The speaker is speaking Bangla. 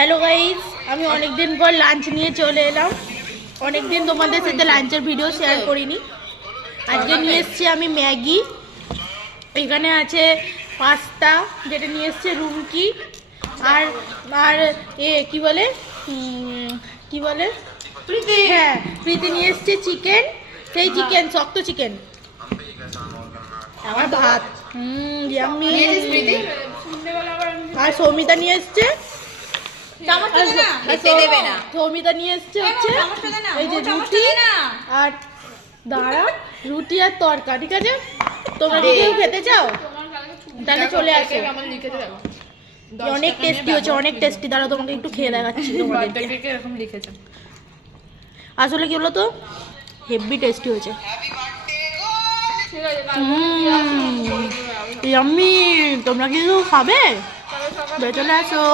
হ্যালো গাইস, আমি অনেক দিন পর লাঞ্চ নিয়ে চলে এলাম। অনেক দিন তোমাদের সাথে লাঞ্চের ভিডিও শেয়ার করিনি। আজকে নিয়ে এসেছি আমি ম্যাগি, এখানে আছে পাস্তা যেটা নিয়ে এসছে রুমকি, আর আর কি বলে প্রীতি। হ্যাঁ, প্রীতি নিয়ে এসছে চিকেন, সেই চিকেন শক্ত চিকেন। আমার ভাত ইয়াম্মি। আর সৌমিতা নিয়ে এসছে সৌমিতা নিয়ে এসছে হচ্ছে এই যে রুটি আর রুটি আর তরকা। ঠিক আছে, তোমরা কেউ খেতে চাও তাহলে চলে আসো। অনেক টেস্টি হচ্ছে, অনেক টেস্টি। দাঁড়াও তোমাকে একটু খেয়ে দেখাচ্ছি। আসলে কি বলো তো, হেভি টেস্টি হয়েছে। ইয়াম্মি, তোমরা কিছু খাবে? চলে আসো।